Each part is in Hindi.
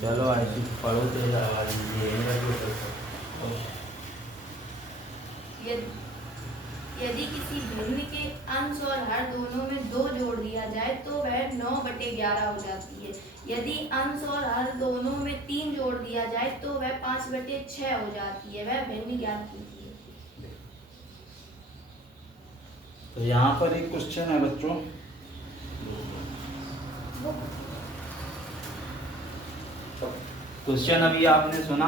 चलो ऐसी पढ़ो तो यदि किसी भिन्न के अंश और हर दोनों में 2 जोड़ दिया जाए तो वह 9/11 हो जाती है। यदि अंश और हर दोनों में 3 जोड़ दिया जाए तो वह 5/6 हो जाती है। वह भिन्न ज्ञात कीजिए। तो यहाँ पर एक क्वेश्चन है बच्चों, क्वेश्चन अभी आपने सुना।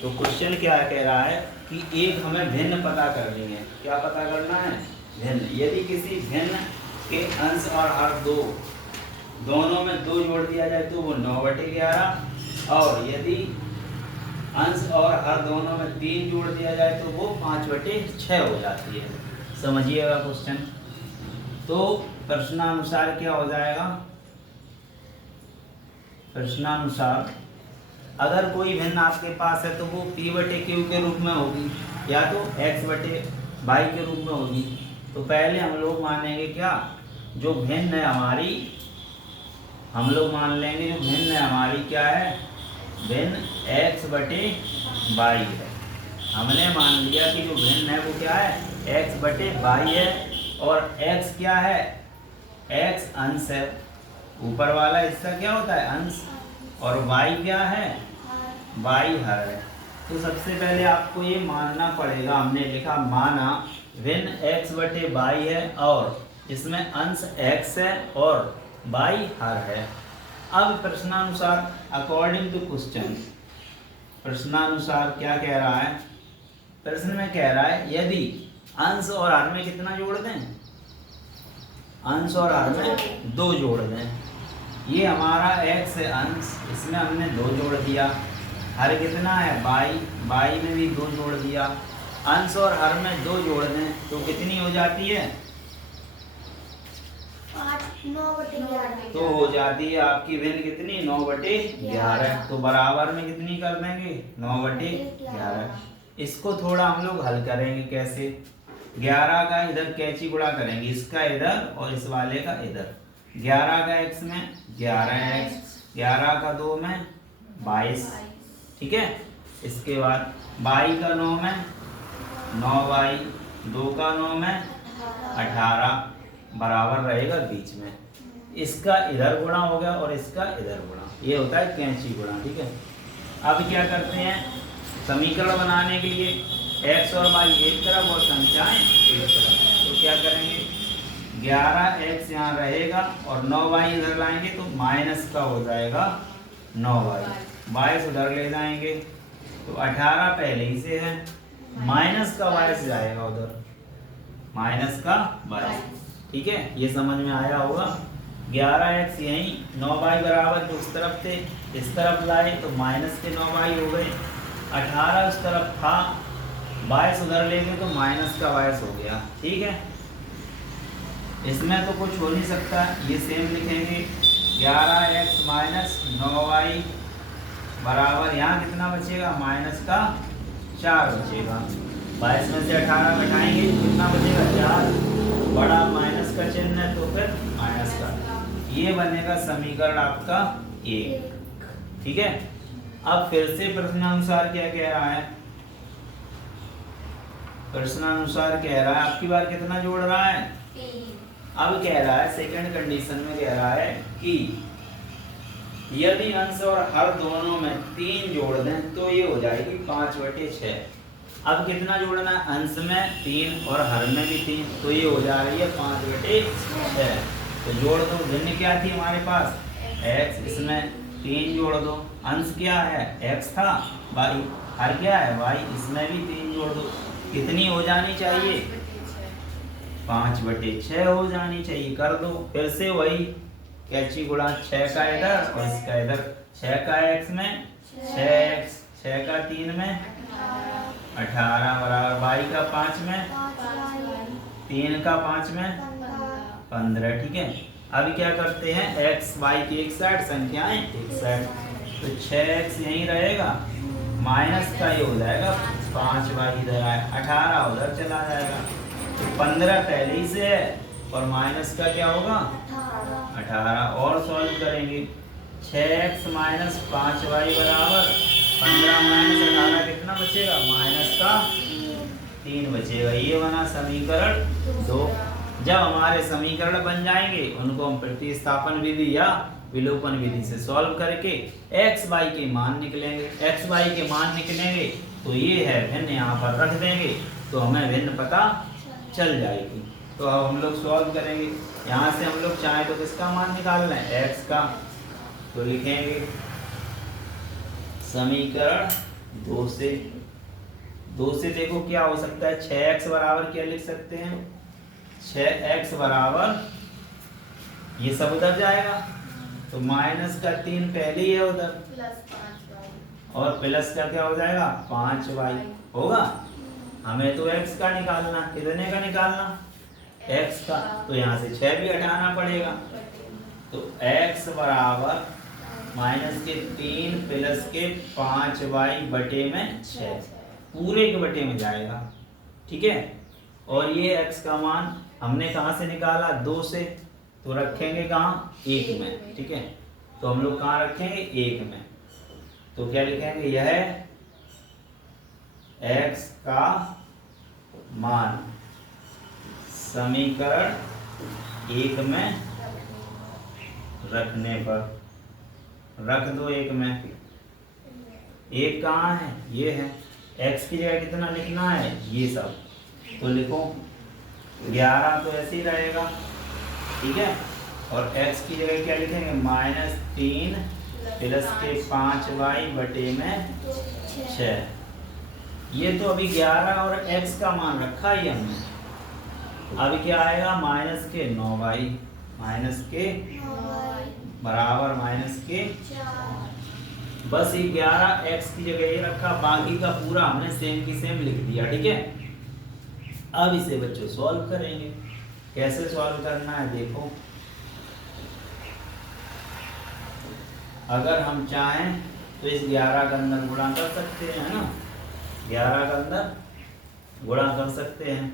तो क्वेश्चन क्या कह रहा है कि एक हमें भिन्न पता करनी है। क्या पता करना है? भिन्न। यदि किसी भिन्न के अंश और हर दोनों में 2 जोड़ दिया जाए तो वो 9/11, और यदि अंश और हर दोनों में 3 जोड़ दिया जाए तो वो 5/6 हो जाती है। समझिएगा क्वेश्चन। तो प्रश्नानुसार क्या हो जाएगा? प्रश्नानुसार अगर कोई भिन्न आपके पास है तो वो P/Q के रूप में होगी या तो X/Y के रूप में होगी। तो पहले हम लोग मानेंगे क्या, जो भिन्न है हमारी, हम लोग मान लेंगे जो भिन्न है हमारी क्या है, भिन्न X/Y है। हमने मान लिया कि जो भिन्न है वो क्या है, X/Y है। और X क्या है? X अंश है, ऊपर वाला हिस्सा क्या होता है, अंश। और Y क्या है, Y हर है। तो सबसे पहले आपको ये मानना पड़ेगा, हमने लिखा माना भिन्न X/Y है और इसमें अंश X है और Y हर है। अब प्रश्नानुसार अकॉर्डिंग टू क्वेश्चन, प्रश्नानुसार क्या कह रहा है? प्रश्न में कह रहा है यदि अंश और हर में कितना जोड़ दें, अंश और हर में 2 जोड़ दें। ये हमारा X है अंश, इसमें हमने 2 जोड़ दिया। हर कितना है, Y में भी 2 जोड़ दिया। अंश और हर में 2 जोड़ दें तो कितनी हो जाती है, 9/11 तो हो जाती है आपकी भिन्न कितनी, 9/11। तो बराबर में कितनी कर देंगे, 9/11। इसको थोड़ा हम लोग हल करेंगे। कैसे? 11 का इधर कैंची गुणा करेंगे, इसका इधर और इस वाले का इधर। 11 का x में 11x, 11 का 2 में 22, ठीक है। इसके बाद y का 9 में 9y, 2 का 9 में 18, बराबर रहेगा बीच में। इसका इधर गुणा हो गया और इसका इधर गुणा, ये होता है कैंची गुणा, ठीक है। अब क्या करते हैं, समीकरण बनाने के लिए x और y एक तरफ और संख्याएं एक तरफ। तो क्या करेंगे, 11x यहाँ रहेगा और 9y इधर लाएंगे तो माइनस का हो जाएगा 9y, 22 उधर ले जाएंगे तो 18 पहले ही से है, माइनस का 22 जाएगा उधर, माइनस का 22, ठीक है। ये समझ में आया होगा। 11x यहीं, 9y बराबर जो उस तरफ थे इस तरफ लाए तो माइनस के 9y हो गए। 18 उस तरफ था, 22 उधर ले गए तो माइनस का 22 हो गया, ठीक है। इसमें तो कुछ हो नहीं सकता, ये सेम लिखेंगे। 11x माइनस 9y बराबर, यहाँ कितना बचेगा, माइनस का 4 बचेगा। 22 में से 18 घटाएंगे कितना बचेगा, 4, बड़ा माइनस का चिन्ह है तो फिर माइनस का। ये बनेगा समीकरण आपका 1, ठीक है। अब फिर से प्रश्नानुसार क्या कह रहा है, प्रश्नानुसार कह रहा है आपकी बार कितना जोड़ रहा है, 3। अब कह रहा है सेकंड कंडीशन में कह रहा है कि यदि अंश और हर दोनों में 3 जोड़ दें तो ये हो जाएगी 5/6। अब कितना जोड़ना है, अंश में 3 और हर में भी 3, तो ये हो जा रही है 5/6। तो जोड़ दो, भिन्न क्या थी हमारे पास, x, इसमें 3 जोड़ दो। अंश क्या है, x था, y हर क्या है, y, इसमें भी 3 जोड़ दो। कितनी हो जानी चाहिए, 5/6 हो जानी चाहिए। कर दो फिर से वही कैंची गुणा, 6 का इधर और इसका इधर। 6 का x में 6x, 6 का 3 में 18 बराबर y का 5 में 3 का 5 में 15, ठीक है। अभी क्या करते हैं, x y की एक साइड, संख्याएं एक साइड, तो 6x यहीं रहेगा, माइनस का ये हो जाएगा 5y इधर आए, 18 उधर चला जाएगा, तो 15 पहले ही से है और माइनस का क्या होगा 18। और सॉल्व करेंगे 6x माइनस 5y बराबर 15 माइनस 18 कितना बचेगा, माइनस का 3 बचेगा। ये बना समीकरण 2। जब हमारे समीकरण बन जाएंगे उनको हम प्रतिस्थापन विधि या विलोपन विधि से सॉल्व करके x y के मान निकलेंगे। x y के मान निकलेंगे तो ये है भिन्न, यहाँ पर रख देंगे तो हमें भिन्न पता चल जाएगी। तो अब हम लोग सॉल्व करेंगे। यहाँ से हम लोग चाहें तो किसका मान निकालना है, x का। तो लिखेंगे समीकरण 2 से देखो क्या हो सकता है। 6x बराबर क्या लिख सकते हैं, 6x बराबर ये सब उधर जाएगा तो माइनस का 3 पहले ही है उधर, प्लस 5y और प्लस का क्या हो जाएगा 5y होगा। हमें तो x का निकालना, कितने का निकालना, x का। तो यहाँ से 6 भी हटाना पड़ेगा। तो x बराबर माइनस के 3 प्लस के 5y बटे में 6 पूरे के बटे में जाएगा, ठीक है। और ये x का मान हमने कहाँ से निकाला, 2 से, तो रखेंगे कहाँ, 1 में, ठीक है। तो हम लोग कहाँ रखेंगे, 1 में। तो क्या लिखेंगे, यह x का मान समीकरण 1 में रखने पर, रख दो 1 में। 1 कहाँ है, ये है। x की जगह कितना लिखना है, ये सब तो लिखो 11 तो ऐसे ही रहेगा, ठीक है। और x की जगह क्या लिखेंगे, माइनस 3 प्लस के 5y बटे में 6। ये तो अभी 11 और x का मान रखा ही हमने। अभी क्या आएगा, माइनस के 9y, माइनस के बराबर माइनस के 4। बस ये 11 x की जगह ये रखा, बाकी का पूरा हमने सेम की सेम लिख दिया, ठीक है। अब इसे बच्चों सॉल्व करेंगे। कैसे सॉल्व करना है देखो, अगर हम चाहें तो इस 11 का अंदर गुणा कर सकते हैं, है ना। 11 का अंदर गुणा कर सकते हैं,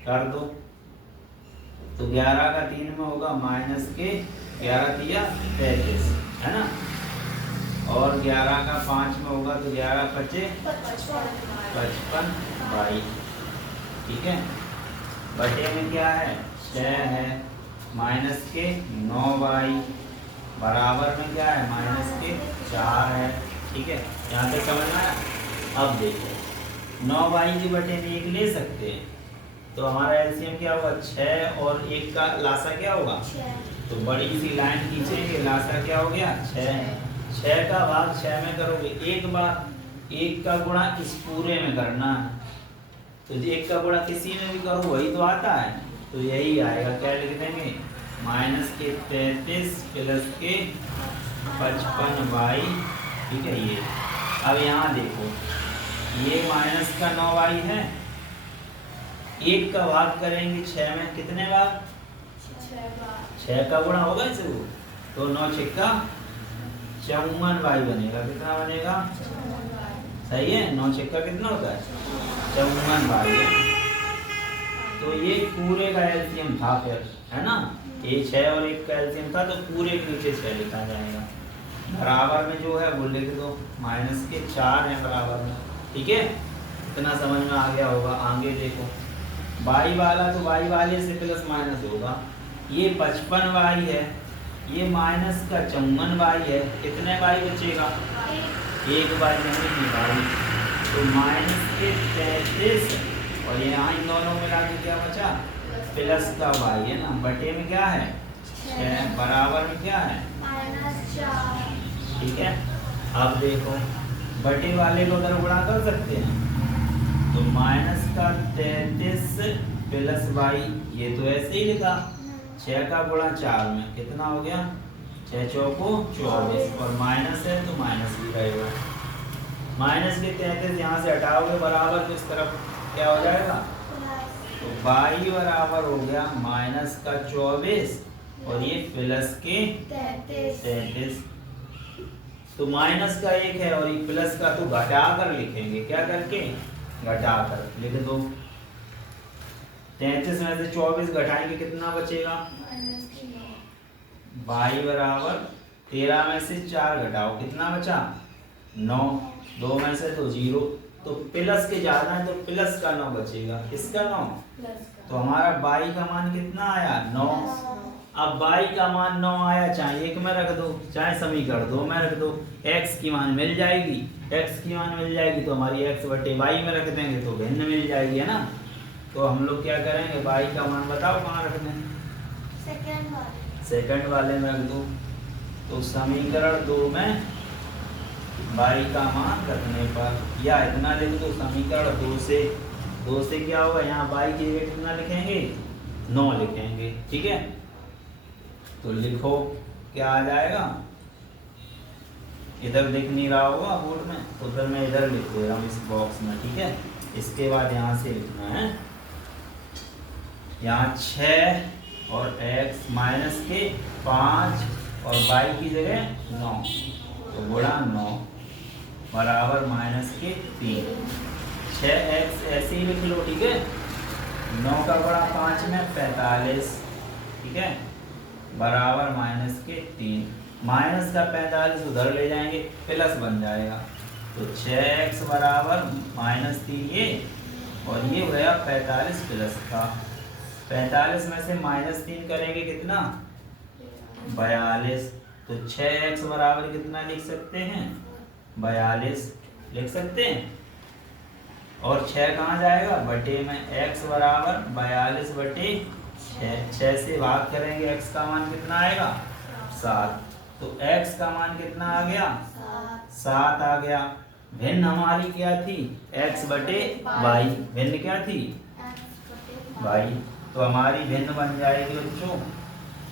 कर दो। तो 11 का 3 में होगा माइनस के 11 दिया 33, है ना। और 11 का 5 में होगा तो 11 पचे 55y, ठीक है। बटे में क्या है, 6 है, माइनस के 9y बराबर में क्या है, माइनस के 4 है, ठीक है। यहाँ तक समझ में आया। अब देखो 9y की बटे में 1 ले सकते हैं, तो हमारा एलसीएम क्या होगा, 6 और 1 का लासा क्या होगा, 6। तो बड़ी सी लाइन खींचेंगे, लासा क्या हो गया 6। 6 का भाग 6 में करोगे, एक बार 1 का गुणा इस पूरे में करना है। तो 1 का गुणा किसी में भी करो वही तो आता है, तो यही आएगा। क्या लिख देंगे, माइनस के 33 प्लस के 55y, ठीक है। ये अब यहाँ देखो, ये माइनस का 9y है, 1 का भाग करेंगे 6 में, कितने बार, 6 का गुणा होगा इसे, तो 9 छक्का 54y बनेगा। कितना बनेगा, सही है। 9 छक्का कितना होता है, 54y। तो ये पूरे का एलसीएम था फिर, है ना। ये 6 और 1 का एलसीएम था, तो पूरे के नीचे 6 लिखा जाएगा। बराबर में जो है वो लिख दो, माइनस के 4 है बराबर में, ठीक है। इतना समझ में आ गया होगा। आगे देखो, y वाला तो y वाले से प्लस माइनस होगा। ये 55y है, ये माइनस का 54y है, कितने y बचेगा, 1 y नहीं निकाली, तो माइनस के 33 और यहाँ इन दोनों मिला के क्या बचा, प्लस का y है ना, बटे में क्या है 6, बराबर में क्या है -4, ठीक है। अब देखो बटे वाले को अगर गुणा कर सकते हैं, तो माइनस का 33 प्लस y, ये तो ऐसे ही लिखा। 6 का गुणा 4 में कितना हो गया, 6 चौको 24, और माइनस है तो माइनस ही रहेगा। माइनस के 33 यहाँ से हटाओगे बराबर, तो इस तरफ क्या हो जाएगा, तो y बराबर हो गया माइनस का 24 और ये प्लस के 33। तो माइनस का 1 है और ये प्लस का, तो घटा कर लिखेंगे, क्या करके, घटा कर लिख दो। 33 में से 24 घटाएंगे कितना बचेगा, y बराबर 13 में से 4 घटाओ, कितना बचा 9, 2 में से तो 0, तो प्लस के ज्यादा है तो प्लस का 9 बचेगा, किसका 9, तो हमारा y का मान कितना आया 9। अब y का मान 9 आया, चाहे 1 में रख दो चाहे समीकरण 2 में रख दो, x की मान मिल जाएगी, x की मान मिल जाएगी तो हमारी x बटे y में रख देंगे तो भिन्न मिल जाएगी, है ना। तो हम लोग क्या करेंगे, y का मान बताओ कहाँ रख दें, सेकंड वाले में रख दो। तो समीकरण 2 में y का मान रखने पर, या इतना लिख दो, समीकरण 2 से क्या होगा, यहाँ y की जगह कितना लिखेंगे 9 लिखेंगे, ठीक है। तो लिखो क्या आ जाएगा, इधर दिख नहीं रहा होगा बोर्ड में तो फिर मैं इधर लिख दे रहा हूँ इस बॉक्स में, ठीक है। इसके बाद यहाँ से लिखना है, यहाँ 6 और x माइनस के 5 और y की जगह 9, तो गुणा 9 बराबर माइनस के 3, 6x ऐसे ही लिख लो, ठीक है। 9 का गुणा 5 में 45, ठीक है, बराबर माइनस के 3, माइनस का 45 उधर ले जाएंगे प्लस बन जाएगा, तो 6x बराबर माइनस 3 ये, और ये हो गया 45 प्लस का, 45 में से माइनस 3 करेंगे कितना 42, तो 6x बराबर कितना लिख सकते हैं 42 लिख सकते हैं, और 6 कहाँ जाएगा बटे में, x बराबर 42 बटे 6 से भाग करेंगे, x का मान कितना आएगा 7, तो x का मान कितना आ गया 7 आ गया। भिन्न हमारी क्या थी x बटे y, भिन्न क्या थी y, तो हमारी भिन्न बन जाएगी बच्चों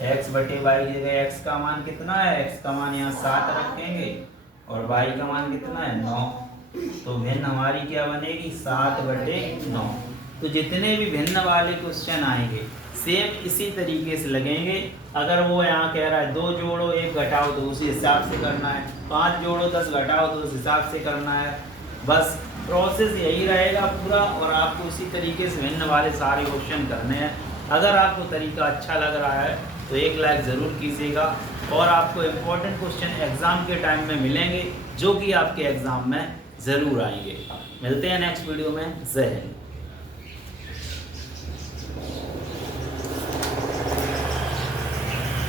x बटे y की जगह x का मान कितना है, x का मान यहाँ 7 रखेंगे और y का मान कितना है 9, तो भिन्न हमारी क्या बनेगी 7 बटे 9। तो जितने भी भिन्न वाले क्वेश्चन आएंगे सेम इसी तरीके से लगेंगे। अगर वो यहाँ कह रहा है 2 जोड़ो 1 घटाओ तो उसी हिसाब से करना है, 5 जोड़ो 10 घटाओ तो उस हिसाब से करना है, बस प्रोसेस यही रहेगा पूरा, और आपको इसी तरीके से भिन्न वाले सारे क्वेश्चन करने हैं। अगर आपको तरीका अच्छा लग रहा है तो एक लाइक ज़रूर कीजिएगा, और आपको इम्पोर्टेंट क्वेश्चन एग्ज़ाम के टाइम में मिलेंगे जो कि आपके एग्ज़ाम में ज़रूर आएंगे। मिलते हैं नेक्स्ट वीडियो में, जय हिंद।